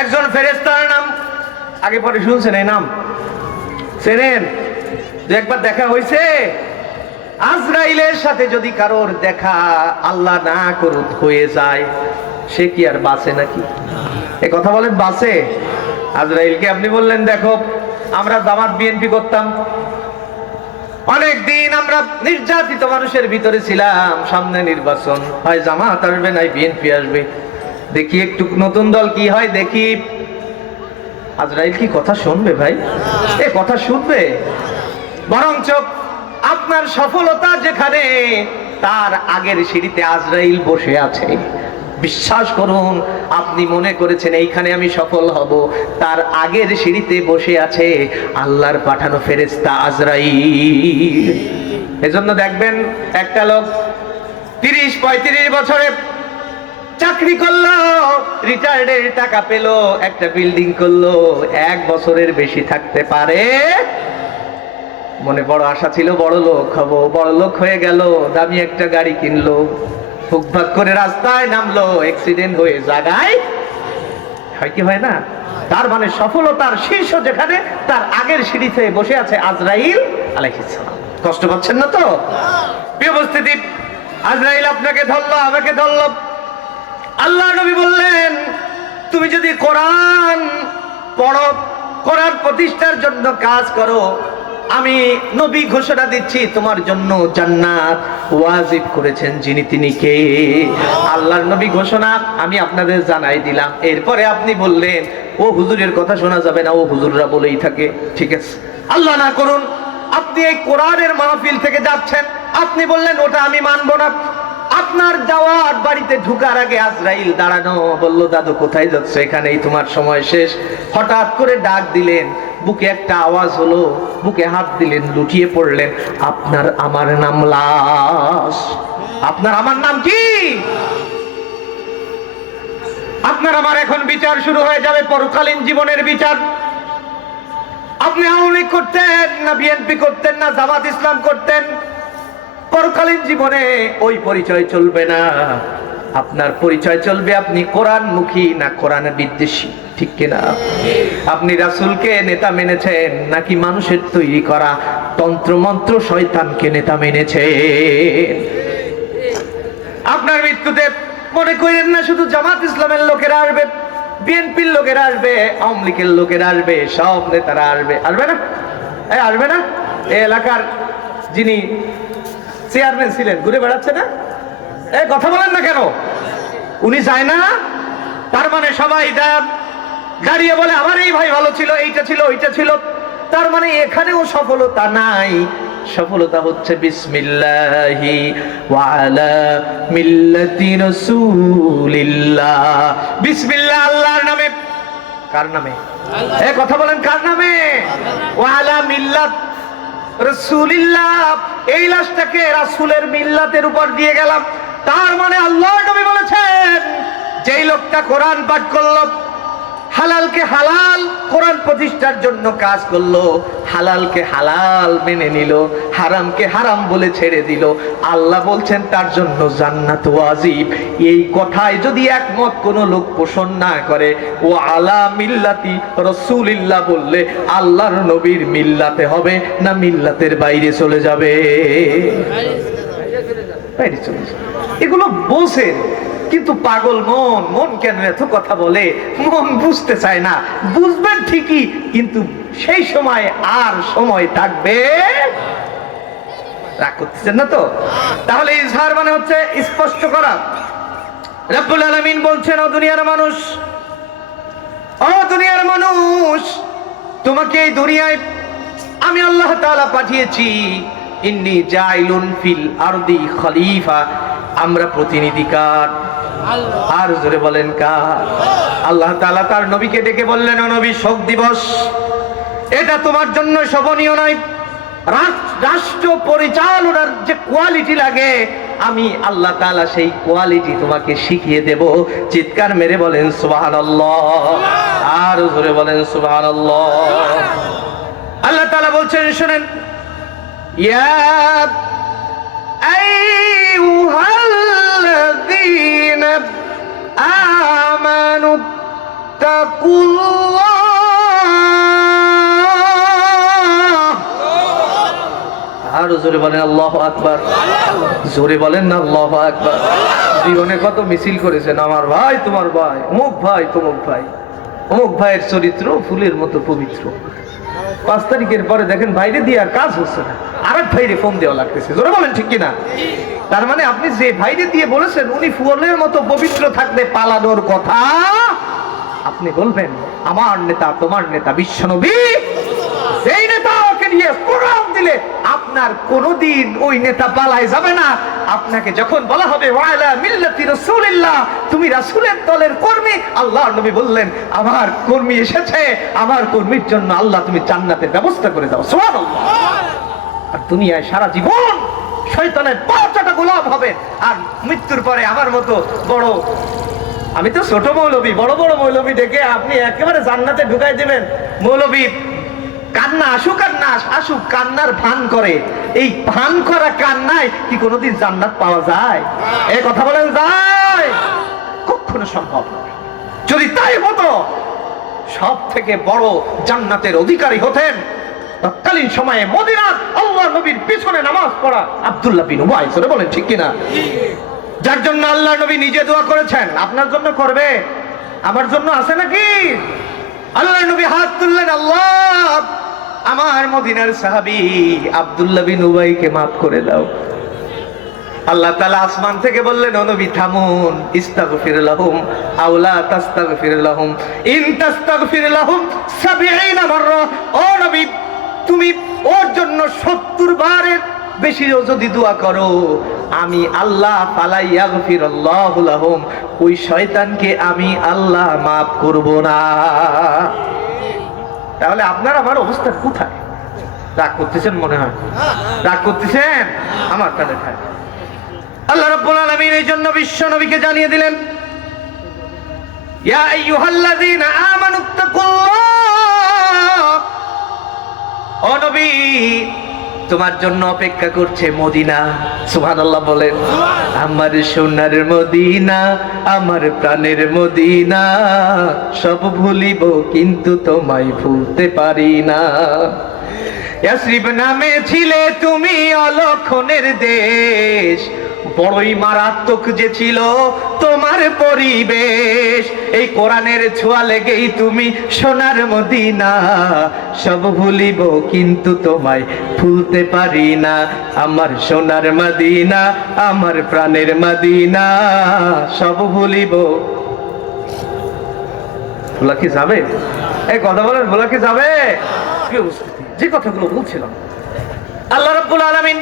একজন ফেরেশতার নাম, আগে পরে শুনছেন এই নাম? চেনেন? যে একবার দেখা হয়েছে? আজরাইলের সাথে যদি কারোর দেখা আল্লাহ না করুক হয়ে যায়, সে কি আর বাঁচে নাকি? এ কথা বলেন, বাঁচে? আজরাইলকে আপনি বললেন দেখো আমরা জামাত বিএনপি করতাম, অনেক দিন আমরা নির্যাতিত মানুষের ভিতরে ছিলাম, সামনে নির্বাচন, হয় জামাত আসবে নাই বিএনপি আসবে, দেখি একটু নতুন দল কি হয় দেখি। আজরাইল কি কথা শুনবে ভাই? এ কথা শুনবে? বরঞ্চ আপনার সফলতা যেখানে তার আগের সিঁড়িতে আজরাইল বসে আছে। বিশ্বাস করুন, আপনি মনে করেছেন এইখানে আমি সফল হব, তার আগের সিঁড়িতে বসে আছে আল্লাহর পাঠানো ফেরেশতা আজরাইল। এজন্য দেখবেন একটা লোক 30-35 বছরে চাকরি করলো, রিটায়ার্ডের টাকা পেলো, একটা বিল্ডিং করলো, 1 বছরের বেশি থাকতে পারে, মনে বড় আশা ছিল বড় লোক হব, বড় লোক হয়ে গেল, দামি একটা গাড়ি কিনলো, ফুকফাক করে রাস্তায় নামলো, অ্যাক্সিডেন্ট হয়ে জায়গায় হয় কি হয় না? তার মানে সফলতার শীর্ষ যেখানে তার আগের সিঁড়িতে বসে আছে আজরাইল আলাইহিস সালাম। কষ্ট পাচ্ছেন না তো? প্রিয় উপস্থিতি, আজরাইল আপনাকে ধরলো, আমাকে ধরলো। আল্লাহ নবী বললেন তুমি যদি কোরআন পড়ো, কোরআন প্রতিষ্ঠার জন্য কাজ করো, আমি নবী ঘোষণা দিচ্ছি তোমার জন্য জান্নাত ওয়াজিব করেছেন যিনি তিনি কে? আল্লাহর নবী ঘোষণা আমি আপনাদের জানাই দিলাম। এরপরে আপনি বললেন ও হুজুরের কথা শোনা যাবে না, ও হুজুররা বলেই থাকে। ঠিক আছে, আল্লাহ না করুন আপনি এই কোরআনের মাহফিল থেকে যাচ্ছেন, আপনি বললেন ওটা আমি মানবো না। আপনার যাওয়ার বাড়িতে ঢুকার আগে আজরাইল দাঁড়ানো, বলল দাদু কোথায় যাচ্ছে? এখানেই তোমার সময় শেষ। হঠাৎ করে ডাক দিলেন, বুকে একটা আওয়াজ হলো, বুকে হাত দিলেন, লুটিয়ে পড়লেন। আপনার আমার নাম লাশ। আপনার আমার নাম কি? আপনার আমার এখন বিচার শুরু হয়ে যাবে, পরকালীন জীবনের বিচার। আপনি আওয়ামী লীগ করতেন না বিএনপি করতেন না জামাত ইসলাম করতেন, পরকালীন জীবনে ওই পরিচয় চলবে না। আপনার পরিচয় চলবে আপনি কোরআনমুখী না কোরআন বিদ্বেষী। ঠিক কিনা? আপনি রাসূলকে নেতা মেনেছেন নাকি মানুষের তৈরি করা তন্ত্র মন্ত্র শয়তানকে নেতা মেনেছেন? আপনার মৃত্যুতে মনে করেন না শুধু জামাত ইসলামের লোকেরা আসবে, বিএনপির লোকেরা আসবে, আওয়ামী লীগের লোকেরা আসবে, সব নেতারা আসবে। আসবে না? আসবে না? এই এলাকার যিনি চেয়ারম্যান ছিলেন ঘুরে বেড়াচ্ছে না? এই কথা বলেন না কেন? উনি যায় না? তার মানে সবাই দাঁড়িয়ে বলে আমার এই ভাই ভালো ছিল, এইটা ছিল, ওইটা ছিল। তার মানে এখানেও সফলতা নাই। সফলতা হচ্ছে বিসমিল্লাহি ওয়া আলা মিল্লাতি রাসূলিল্লাহ। বিসমিল্লাহ আল্লাহর নামে। কার নামে? এই কথা বলেন কার নামে? ওয়া আলা মিল্লাত রাসূলিল্লাহ। এই লাশটাকে রাসূলের মিল্লাতের উপর দিয়ে গেলাম। তার মানে আল্লাহর নবী বলেছেন যেই লোকটা কোরআন পাঠ করলো, হালালকে হালাল কোরআন প্রতিষ্ঠার জন্য কাজ করলো, হালালকে হালাল মেনে নিল, হারামকে হারাম বলে ছেড়ে দিল, আল্লাহ বলছেন তার জন্য জান্নাত ওয়াজিব। এই কথায় যদি একমত কোন লোক পোষণ না করে, ও আলা মিল্লাতি রাসূলিল্লাহ বললে আল্লাহর নবীর মিল্লাতে হবে না মিল্লাতের বাইরে চলে যাবে? বাইরে চলে যাবে। এগুলো বোঝেন, কিন্তু পাগল মন কেন এত কথা বলে? মন বুঝতে চায় না। বুঝবেন ঠিকই, কিন্তু সেই সময় আর সময় থাকবে। রাগ করতেছেন না তো? তাহলে ইজহার মানে হচ্ছে স্পষ্ট করা। রব্বুল আলামিন বলছেন, ও দুনিয়ার মানুষ, ও দুনিয়ার মানুষ, তোমাকে এই দুনিয়ায় আমি আল্লাহ তাআলা পাঠিয়েছি। ইন্নী জাইলুন ফিল আরদি খলিফা। আমরা প্রতিনিধি কার? আর জোরে বলেন কার? আল্লাহ তাআলা তার নবীকে ডেকে বললেন, ও নবী, শোক দিবস এটা তোমার জন্য শোভনীয় নয়। রাষ্ট্র পরিচালনার যে কোয়ালিটি লাগে, আমি আল্লাহ তাআলা সেই কোয়ালিটি তোমাকে শিখিয়ে দেব। চিৎকার মেরে বলেন সুবহানাল্লাহ, আর জোরে বলেন সুবহানাল্লাহ। আল্লাহ তাআলা বলছেন, শুনেন, ইয়া আইয়ুহাল্লাযীনা আমানু তাকুল্লাহ। আর জোরে বলেন আল্লাহু আকবার। জোরে বলেন না আল্লাহু আকবার। জীবনে কত মিছিল করেছেন, আমার ভাই তোমার ভাই, অমুক ভাই তমুক ভাই। অমুক ভাইয়ের চরিত্র ফুলের মতো পবিত্র। 5 তারিখের পরে দেখেন বাইরে দিয়ে আর কাজ হচ্ছে না, আরেক ভাইরে ফোন দেওয়া লাগতেছে। জোরে বলেন ঠিক কিনা? তার মানে আপনি যে ভাইরে দিয়ে বলেছেন উনি ফুলের মতো পবিত্র থাকতে পালানোর কথা, আপনি বলবেন আমার নেতা, তোমার নেতা বিশ্বনবী, সেই নেতাকে নিয়ে প্রোগ্রাম দিলে আপনার কোনদিন ওই নেতা পালায় যাবে না। আপনাকে যখন বলা হবে ওয়ালা মিল্লাতি রাসূলিল্লাহ, তুমি রাসূলের দলের কর্মী, আল্লাহর নবী বললেন আমার কর্মী এসেছে, আমার কর্মীর জন্য আল্লাহ তুমি জান্নাতের ব্যবস্থা করে দাও। সুবহানাল্লাহ। আর দুনিয়ায় সারা জীবন শয়তানের পাঁচটা গোলাম হবে, আর মৃত্যুর পরে আমার মতো বড়, আমি তো ছোট মৌলবী, বড় বড় মৌলবী ডেকে আপনি একেবারে জান্নাতে ঢুকাই দেবেন। মৌলবী কান্না আসুক আর না আসুক, কান্নার ভান করে। এই ভান করা কান্নায় কি কোনোদিন জান্নাত পাওয়া যায়? এই কথা বলেন যায়? কখনো সম্ভব নয়। যদি তাই হতো, সব থেকে বড় জান্নাতের অধিকারী হতেন তৎকালীন সময়ে মদিনার আল্লাহর নবীর পিছনে নামাজ পড়া আব্দুল্লাহ বিন উবাই। সরে বলেন ঠিক কিনা? যার জন্য আল্লাহর নবী নিজে দোয়া করেছেন। আপনার জন্য করবে? আমার জন্য আছে নাকি? আল্লাহর নবী হাত তুললেন, আল্লাহ আমার মদিনার সাহাবী আব্দুল্লাহ বিন উবাইকে মাফ করে দাও। আল্লাহ তাআলা আসমান থেকে বললেন, ও নবী থামুন, ইস্তাগফির লাহুম আও লা তাস্তাগফির লাহুম ইন তাস্তাগফির লাহুম ৭০ মাররা। ও নবী, তুমি ওর জন্য ৭০ বারের বেশি যদি দোয়া করো, আমি আল্লাহ ফালা ইয়াগফিরুল্লাহু লাহুম, ওই শয়তানকে আমি আল্লাহ মাফ করব না। তাহলে আপনার আমার অবস্থা কোথায়? রাগ করতেছেন মনে হয়? রাগ করতেছেন? আমার কাছে খায়। আল্লাহ রাব্বুল আলামিন এই জন্য বিশ্ব নবীকে জানিয়ে দিলেন, ইয়া আইয়ুহাল্লাযীনা আমানুত্তাকুল্লাহ। ও নবী, তোমার জন্য অপেক্ষা করছে মদিনা। সুবহানাল্লাহ বলেন। আমার সোনার মদিনা, আমার প্রাণের মদিনা, সব ভুলিব কিন্তু তোমায় ভুলতে পারি না। ইয়াসরিব নামে ছিলে তুমি অলক্ষণের দেশ, বড়ই মারাত্মক যে ছিল তোমার পরিবেশ। এই কোরআনের ছোঁয়া লেগেই তুমি সোনার মদিনা, সব ভুলিব কিন্তু তোমায় ভুলতে পারি না। আমার সোনার মদিনা, আমার প্রাণের মদিনা, সব ভুলিব। ভোলা কি যাবে? এই কথা বলেন, ভোলা কি যাবে? কি অবস্থা? যে কথাগুলো বলছিলাম, আল্লাহ রাব্বুল আলামিন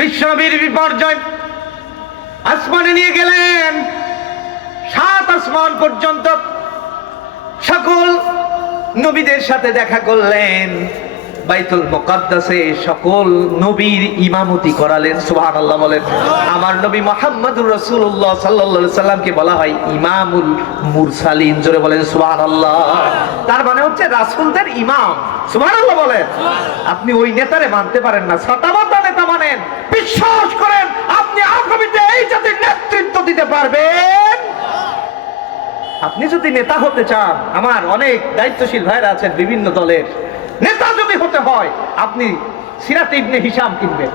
বিশ্বনবীর বিপর্যয় আসমানে নিয়ে গেলেন। 7 আসমান পর্যন্ত সকল নবীদের সাথে দেখা করলেন। বাইতুল মুকাদ্দাসে সকল নবীর ইমামতি করালেন। সুবহানাল্লাহ বলেন। আমার নবী মুহাম্মদুর রাসূলুল্লাহ সাল্লাল্লাহু আলাইহি সাল্লামকে বলা হয় ইমামুল মুরসালিন। জোরে বলেন সুবহানাল্লাহ। তার মানে হচ্ছে রাসূলদের ইমাম। সুবহানাল্লাহ বলেন। আপনি ওই নেতারে মানতে পারেন না, ছাতামাতা নেতা মানেন, বিশ্বাস করেন আপনি আগামীতে এই জাতির নেতৃত্ব দিতে পারবেন। আপনি যদি নেতা হতে চান, আমার অনেক দায়িত্বশীল ভাইরা আছেন বিভিন্ন দলের, নেতা যদি হতে হয় আপনি সিরাতে ইবনে হিশাম কিনবেন।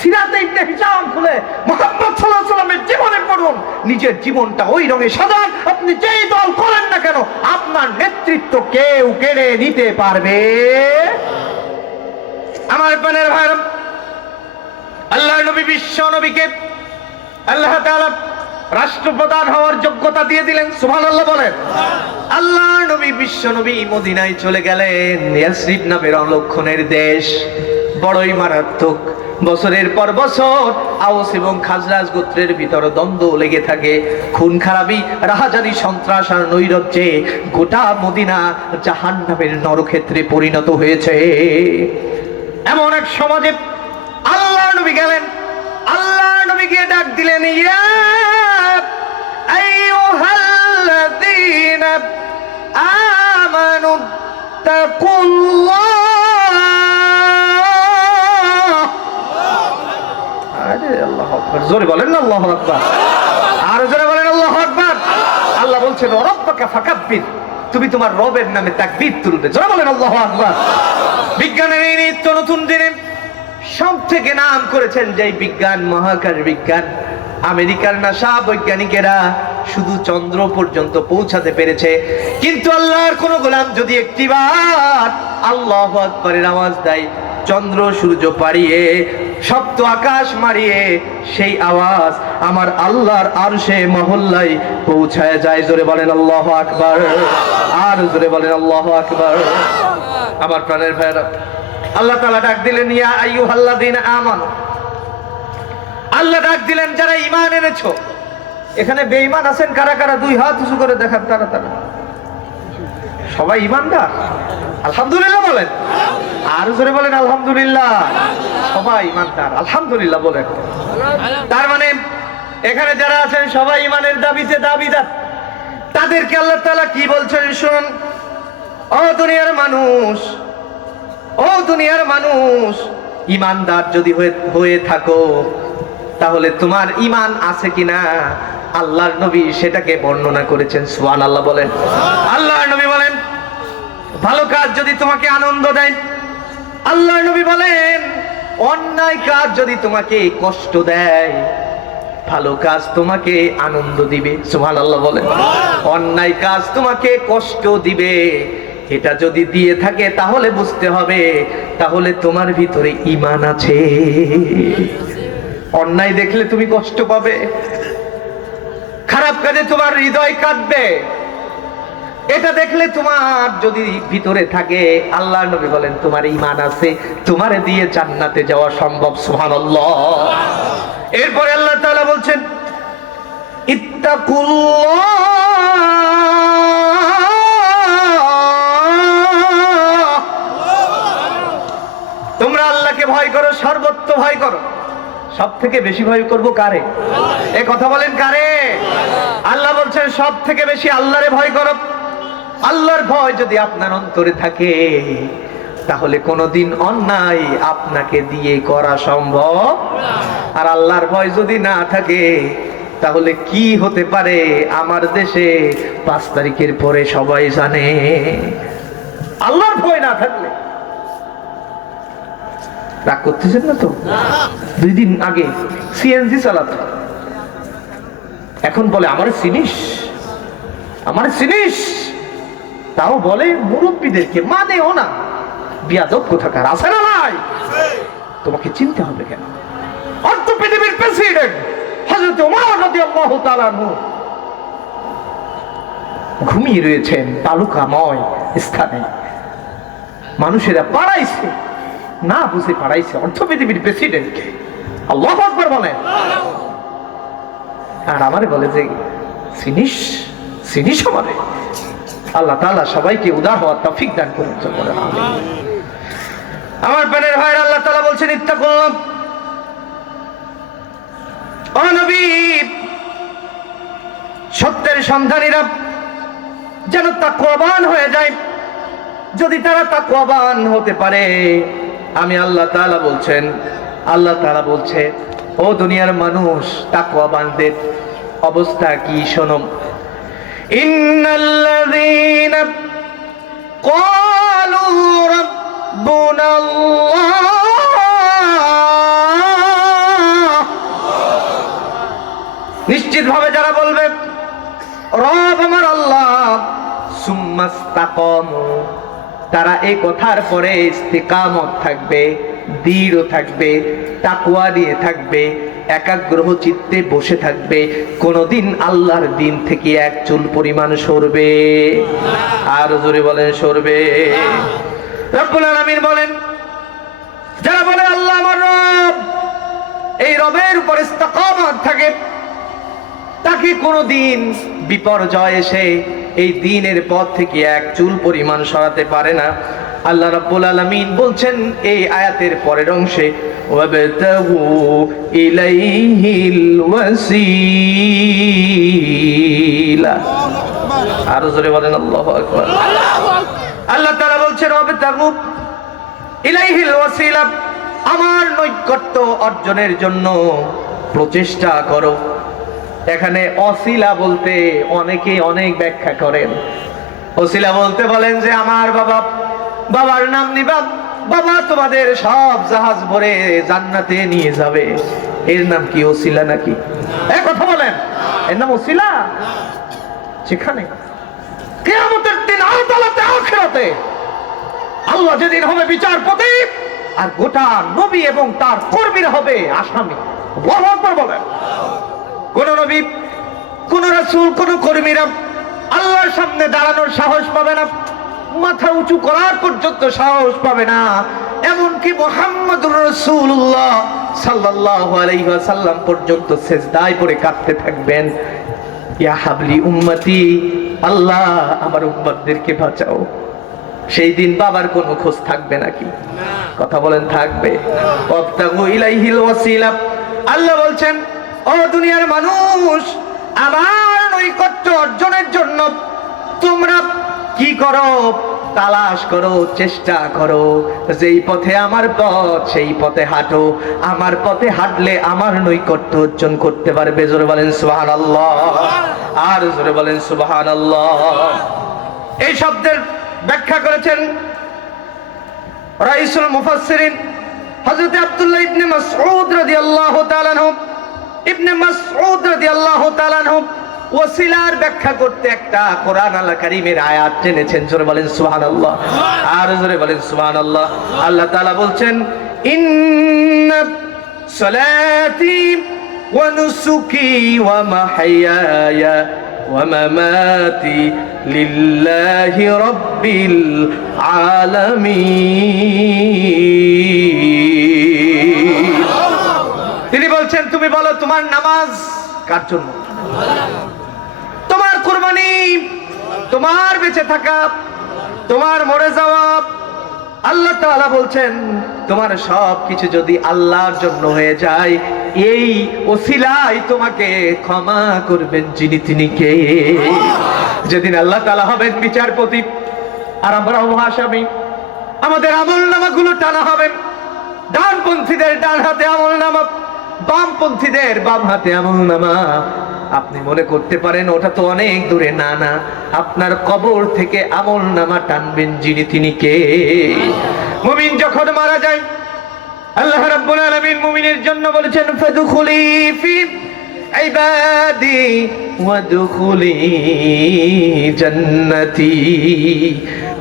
সিরাতে ইবনে হিশাম খুলে মুহাম্মদ সাল্লাল্লাহু আলাইহি সাল্লামের জীবনে পড়ুন, নিজের জীবনটা ওই রঙে সাজান। আপনি যেই দল করেন না কেন, আপনার নেতৃত্ব কেউ কেড়ে নিতে পারবে। আমার প্রাণের ভাইরা, আল্লাহর নবী বিশ্ব নবীকে আল্লাহ তাআলা রাষ্ট্রপ্রধান হওয়ার যোগ্যতা দিয়ে দিলেন। সুবহানাল্লাহ বলেন। আল্লাহর নবী বিশ্ব নবী মদিনায় চলে গেলেন। ইয়াসরিব নামের অলক্ষণের দেশ, বড়ই মারাত্মক। বছরের পর বছর আওস এবং খাজরাজ গোত্রের ভিতরে দ্বন্দ্ব লেগে থাকে, খুন খারাপি, রাহাজানি, সন্ত্রাস আর নৈরাজ্যে গোটা মদিনা জাহান্নামের নরক্ষেত্রে পরিণত হয়েছে। এমন এক সমাজে আল্লাহর নবী গেলেন। আল্লাহর নবী গিয়ে ডাক দিলেন, ইয়া আইয়ুহাল্লাযীনা আমানু তাকুল্লাহ। আরে আল্লাহু আকবার, জোরে বলেন না আল্লাহু আকবার। আর জোরে বলেন আল্লাহু আকবার। আল্লাহ বলছেন রাব্বাকা ফাকাব্বির, তুমি তোমার রবের নামে তাকবীর তুলবে। জোরে বলেন আল্লাহু আকবার। বিজ্ঞানের এই নিত্য নতুন দিনে সব থেকে নাম করেছেন যে বিজ্ঞান, মহাকাশ বিজ্ঞান। আমেরিকার নাসা বৈজ্ঞানিকেরা শুধু চন্দ্র পর্যন্ত পৌঁছাতে পেরেছে, কিন্তু আল্লাহর কোন গোলাম যদি একটিবার আল্লাহু আকবারের আওয়াজ দেয়, চন্দ্র সূর্য পাড়িয়ে সপ্ত আকাশ মারিয়ে সেই আওয়াজ আমার আল্লাহর আরশে মহল্লায় পৌঁছায় যায়। জোরে বলেন আল্লাহু আকবার। আর জোরে বলেন আল্লাহু আকবার। আমার প্রাণের ভাইরা, আল্লাহ তাআলা ডাক দিলেন, ইয়া আইয়ুহাল্লাযীনা আমানু। আল্লাহ ডাক দিলেন যারা ঈমান এনেছো। এখানে বেঈমান আছেন কারা কারা? দুই হাত উঁচু করে দেখান। তারা তারা সবাই ঈমানদার? আলহামদুলিল্লাহ বলেন। আর জোরে বলেন আলহামদুলিল্লাহ। সবাই ঈমানদার, আলহামদুলিল্লাহ বলেন। তার মানে এখানে যারা আছেন সবাই ঈমানের দাবিতে দাবিদার। তাদেরকে আল্লাহ তাআলা কি বলছেন শুনুন। ও দুনিয়ার মানুষ, ও দুনিয়ার মানুষ, ঈমানদার যদি হয়ে থাকো তাহলে তোমার ঈমান আছে কিনা আল্লাহর নবী সেটাকে বর্ণনা করেছেন। সুবহানাল্লাহ বলেন। আল্লাহর নবী বলেন ভালো কাজ যদি তোমাকে আনন্দ দেয়, আল্লাহর নবী বলেন অন্যায় কাজ যদি তোমাকে কষ্ট দেয়, ভালো কাজ তোমাকে আনন্দ দিবে। সুবহানাল্লাহ বলেন। অন্যায় কাজ তোমাকে কষ্ট দিবে, এটা যদি দিয়ে থাকে তাহলে বুঝতে হবে তাহলে তোমার ভিতরে ঈমান আছে। অন্যায় দেখলে তুমি কষ্ট পাবে, খারাপ কাজে তোমার হৃদয় কাঁদবে, এটা দেখলে তোমার যদি ভিতরে থাকে, আল্লাহর নবী বলেন তোমার ঈমান আছে, তোমারে দিয়ে জান্নাতে যাওয়া সম্ভব। সুবহানাল্লাহ। এরপরে আল্লাহ তাআলা বলছেন ইত্তাকুল্লাহ, তোমরা আল্লাহকে ভয় করো, সর্বত্র ভয় করো। সব থেকে বেশি ভয় করবো কারে? এ কথা বলেন কারে? আল্লাহ বলছেন সব থেকে বেশি আল্লাহরে ভয় করো। আল্লাহর ভয় যদি আপনার অন্তরে থাকে তাহলে কোনোদিন অন্যায় আপনাকে দিয়ে করা সম্ভব। আর আল্লাহর ভয় যদি না থাকে তাহলে কি হতে পারে আমার দেশে 5 তারিখের পরে সবাই জানে। আল্লাহর ভয় না থাকলে, রাগ করতেছেন না তো? 2 দিন আগে সিএনজি চালাতো, এখন বলে আমার চিনিস, আমার চিনিস, তাও বলে মুরব্বীদেরকে মানেও না। বিয়াদব কোথাকার, আছে না নাই? তোমাকে চিনতে হবে কেন? অর্ধ পৃথিবীর প্রেসিডেন্ট হযরত ওমর রাদিয়াল্লাহু তাআলা আনহু ঘুমিয়ে রয়েছেন তালুকাময় স্থানে, মানুষেরা পাড়াইছে, না বুঝে পাড়াইছে অর্ধ পৃথিবীর প্রেসিডেন্টকে। আল্লাহু আকবার বলেন। আর আমারে বলে যে চিনিস, চিনিস আমারে। আল্লাহ তাআলা সবাইকে উদার হওয়ার তৌফিক দান করুন। আমার প্রাণের ভাইয়ের, আল্লাহ তাআলা বলছেন ইত্তাকুল্লাহ, ও নবী সত্যের সন্ধানীরা যেন তাকওয়াবান হয়ে যায়। যদি তারা তাকওয়াবান হতে পারে, আমি আল্লাহ তাআলা বলছেন, আল্লাহ তাআলা বলছে ও দুনিয়ার মানুষ, তাকওয়াবানদের অবস্থা কি শোনো। ইন্নাল্লাযীনা ক্বালু রাব্বুনাল্লাহ, নিশ্চিতভাবে যারা বলবে রব আমার আল্লাহ, সুম্মাস্তাকামু, তারা এই কথার পরে ইস্তিকামত থাকবে, দৃঢ় থাকবে, তাকওয়া দিয়ে থাকবে, একাগ্র চিত্তে বসে থাকবে, কোনদিন আল্লাহর দিন থেকে এক চুল পরিমাণ সরবে। আর জোরে বলেন সরবে। রব্বুল আলামিন বলেন, যারা বলে আল্লাহ আমার রব, এই রবের উপর ইস্তিকামত থাকে, তাকে কোনদিন বিপর্যয় এসে এই দ্বীনের পথ থেকে এক চুল পরিমাণ সরাতে পারে না। আল্লাহ রাব্বুল আলামিন বলছেন এই আয়াতের পরের অংশে, ওয়াবতাগু ইলাইহিল ওয়াসিলা। আর জোরে বলেন আল্লাহু আকবার। আল্লাহ তাআলা বলছেন ওয়াবতাগু ইলাইহিল ওয়াসিলা, আমার নৈকট্য অর্জনের জন্য প্রচেষ্টা করো। এখানে অসিলা বলতে অনেকে অনেক ব্যাখ্যা করেন। অসিলা বলতে বলেন যে আমার বাবার নাম নিবা, বাবা তোমাদের সব জাহাজ ভরে জান্নাতে নিয়ে যাবে, এর নাম কি ওসিলা নাকি? এই কথা বলেন, এর নাম ওসিলা? সেখানে কিয়ামতের দিন আদালতে আখিরাতে আল্লাহ যেদিন হবে বিচারপতি, আর গোটা নবী এবং তার কর্মীরা হবে আসামি। আল্লাহু আকবার বলেন। কোন নবী, কোন রাসূল, কোন কর্মীরা আল্লাহর সামনে দাঁড়ানোর সাহস পাবে না, মাথা উঁচু করার পর্যন্ত সাহস পাবে না। এমনকি মুহাম্মদুর রাসূলুল্লাহ সাল্লাল্লাহু আলাইহি ওয়াসাল্লাম পর্যন্ত সিজদায় পড়ে কাঁদতে থাকবেন, ইয়া হাবলি উম্মতি, আল্লাহ আমার উম্মতদেরকে বাঁচাও। সেই দিন বাবার কোনো খোঁজ থাকবে নাকি? কথা বলেন, থাকবে। ওয়াবতাগু ইলাইহিল ওয়াসিলা, আল্লাহ বলছেন ও দুনিয়ার মানুষ, আমার নৈকট্য অর্জনের জন্য তোমরা কি করো? তালাশ করো, চেষ্টা করো, যেই পথে আমার পথ সেই পথে হাঁটো। আমার পথে হাঁটলে আমার নৈকট্য অর্জন করতে পারবে। জোরে বলেন সুবহানাল্লাহ। আর জোরে বলেন সুবহানাল্লাহ। এই শব্দের ব্যাখ্যা করেছেন রাইসুল মুফাসসিরিন হযরত আব্দুল্লাহ ইবনে মাসউদ রাদিয়াল্লাহু তাআলা আনহু। ইবনে মাসউদ রাদিয়াল্লাহু তাআলা আনহু ওসিলার ব্যাখ্যা করতে একটা কোরআন আল কারীমের আয়াত টেনেছেন। জোরে বলেন সুবহানাল্লাহ। আর জোরে বলেন সুবহানাল্লাহ। আল্লাহ তাআলা বলছেন, ইন্না সালাতি ওয়া নুসুকি ওয়া মাহইয়ায়া ওয়া মামাতি লিল্লাহি রাব্বিল আলামিন। তিনি বলছেন, তুমি বলো তোমার নামাজ কার জন্য? তোমার কুরবানি, তোমার বেঁচে থাকা, তোমার মরে যাওয়া। আল্লাহ তাআলা বলছেন তোমার সব কিছু যদি আল্লাহর জন্য হয়ে যায়, এই ওসিলায় তোমাকে ক্ষমা করবেন যিনি, তিনি কে? যেদিন আল্লাহ তাআলা হবেন বিচারপতি আর আমরা আসামি, আমাদের আমলনামাগুলো টানা হবে। ডানপন্থীদের ডান হাতে আমলনামা, বামপন্থীদের বাম হাতে আমলনামা। আপনি মনে করতে পারেন ওটা তো অনেক দূরে। না না, আপনার কবর থেকে আমলনামা টানবেন যিনি, তিনি কে? মুমিন যখন মারা যায়, আল্লাহ রাব্বুল আলামিন মুমিনের জন্য বলেছেন, ফাদখুলি ফি ইবাদি ওয়াদখুলি জান্নাতি।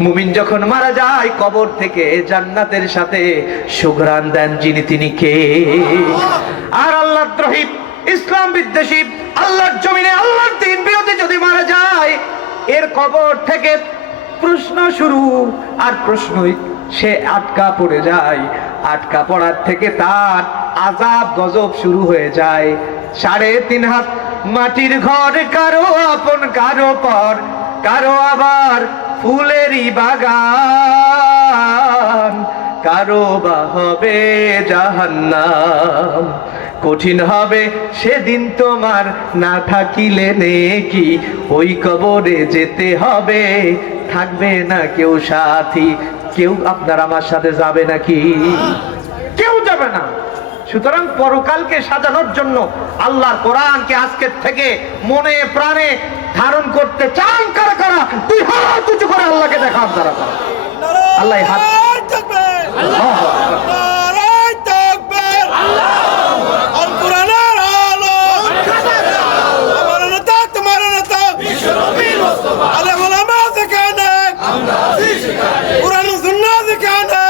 মুমিন যখন মারা যায়, কবর থেকে জান্নাতের সাথে সুঘ্রাণ দেন যিনি, তিনি কে? আর আল্লাহর দ্রোহী, ইসলাম বিদ্বেষী, আল্লাহর জমিনে আল্লাহর দ্বীন বিরোধী যদি মারা যায়, এর কবর থেকে প্রশ্ন শুরু, আর প্রশ্নই সে আটকা পড়ে যায়। আটকা পড়ার থেকে তার আযাব গজব শুরু হয়ে যায়। 3.5 হাত মাটির ঘর, কারো আপন কারো পর, কারো আবার ফুলেরই বাগান, কারো বা হবে জাহান্নাম। কঠিন হবে সেদিন তোমার না থাকিলে নেকি, ওই কবরে যেতে হবে, থাকবে না কেউ সাথী। কেউ আপনার আমার সাথে যাবে নাকি? কেউ যাবে না। সুতরাং পরকালকে সাজানোর জন্য আল্লাহর কোরআনকে আজকের থেকে মনে প্রাণে ধারণ করতে চান কারা কারা? তুই হাত উঁচু করে আল্লাহকে দেখা আপনারা। আল্লাহ হাত কোরআন সুন্নাহ যেখানে